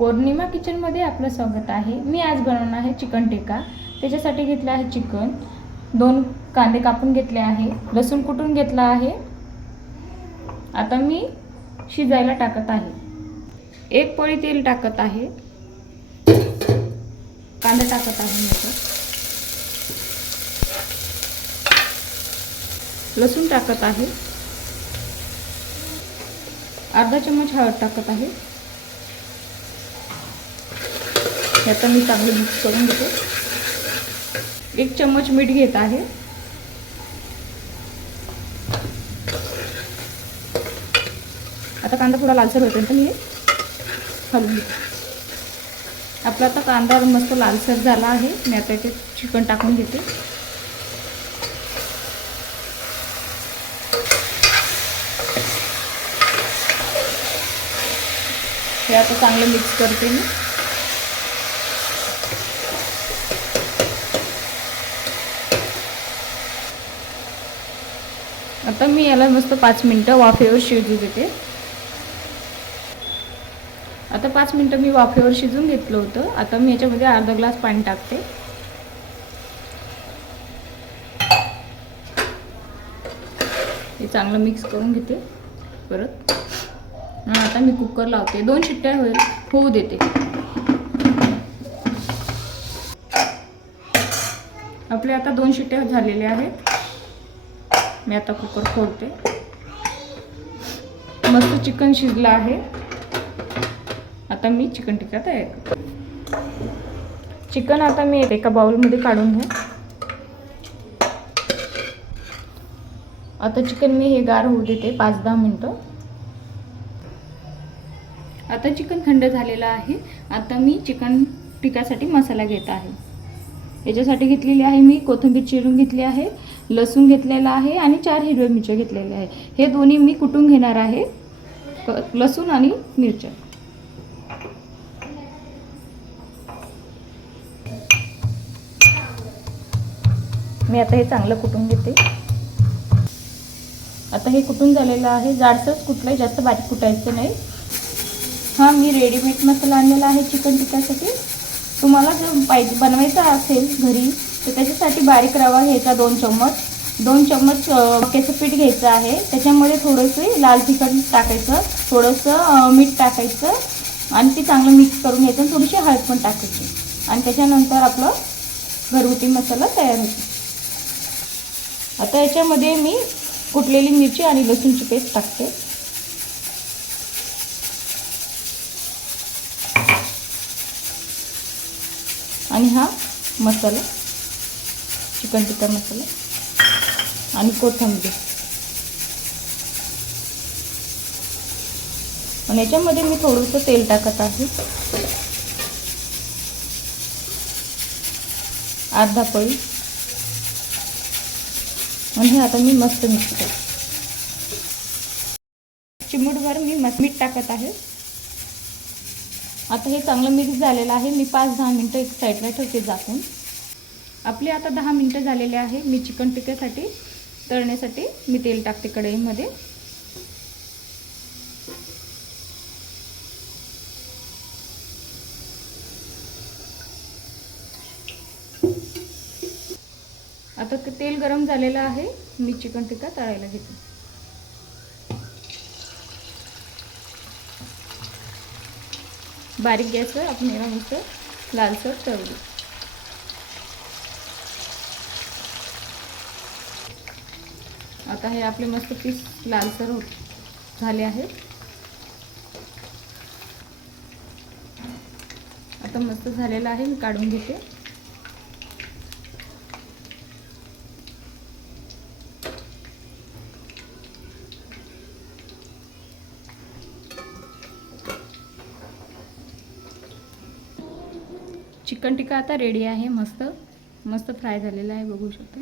पौर्णिमा किचनमध्ये आपलं स्वागत आहे. मी आज बनवणार आहे चिकन टिक्का त्याच्यासाठी घेतलं आहे चिकन. दोन कांदे कापून घेतले आहे. लसूण कुटून घेतला आहे. आता मी शिजायला टाकत आहे. एक पळी तेल टाकत आहे. कांदा टाकत आहे मी लसूण टाकत आहे. अर्धा चम्मच हळद टाकत आहे. हे आता मी चांगलं मिक्स करून घेते. एक चम्मच मीठ घेत आहे. आता कांदा थोडा लालसर होईपर्यंत मी हलवून घालून घेते. आपला आता कांदा मस्त लालसर झाला आहे. मी आता इथे चिकन टाकून घेते. हे आता चांगलं मिक्स करते मी. आता मी याला मस्त पाच मिनटं वाफेवर शिजू देते. आता पाच मिनटं मी वाफेवर शिजून घेतलं होतं. आता मी याच्यामध्ये अर्धा ग्लास पाणी टाकते. हे चांगलं मिक्स करून घेते. परत. आता मी कुकर लावते. दोन शिट्ट्या होईल. होऊ देते. आपले आता दोन शिट्ट्या झालेल्या आहेत. मी आता कुकर फोडते मस्त चिकन शिजलं आहे. आता मी चिकन टिक्का तयार करते. चिकन आता मी एका बाउलमध्ये काढून घे आता चिकन मी हे गार होऊ देते पाच दहा मिनटं. आता चिकन थंड झालेलं आहे. आता मी चिकन टिक्कासाठी मसाला घेत आहे. याच्यासाठी घेतलेली आहे मी. कोथिंबीर चिरून घेतली आहे लसूण घेतलेला आहे आणि चार हिरव्या मिरच्या घेतलेल्या आहे हे दोन्ही मी कुटून घेणार आहे. लसूण आणि मिरच्या. मी आता हे चांगलं कुटून घेते. आता हे कुटून झालेलं आहे. जाडसरच कुठलंही जास्त बारीक कुटायचं नाही. हां मी रेडीमेड मसाला आणलेला आहे चिकन टिक्क्यासाठी तुम्हाला जर पाहिजे बनवायचा असेल घरी तर त्याच्यासाठी बारीक रवा घ्यायचा दोन चम्मच. दोन चम्मच मक्याचं पीठ घ्यायचं आहे. त्याच्यामध्ये थोडंसं लाल तिखट टाकायचं थोडंसं मीठ टाकायचं आणि ते चांगलं मिक्स करून घ्यायचं आणि थोडीशी हळद पण टाकायची. आणि त्याच्यानंतर आपलं घरगुती मसाला तयार होतो. आता याच्यामध्ये मी कुटलेली मिरची आणि लसूणची पेस्ट टाकते. आणि हा मसाला चिकन टिक्का मसाला आणि कोथिंबीर. आणि याच्यामध्ये मी थोडंसं तेल टाकत आहे. अर्धा पळी. आणि हे आता मी मस्त मिक्स करते चिमूटभर मी मस्त मीठ टाकत आहे. आता हे चांगलं मिक्स झालेलं आहे. मी पाच दहा मिनटं एक साईडला ठेवते झाकून. आपले आता दहा मिनटं झालेले आहे. मी चिकन टिक्क्यासाठी तळण्यासाठी मी तेल टाकते कढईमध्ये. आता ते तेल गरम झालेलं आहे. मी चिकन टिक्का तळायला घेते. बारीक गॅसवर आपण याला मस्त लालसर तळू आता हे आपले मस्त पीस लालसर होत झाले आहेत. आता मस्त झालेलं आहे मी काढून घेते. चिकन टिक्का आता रेडी आहे. मस्त मस्त फ्राय झालेला आहे बघू शकता.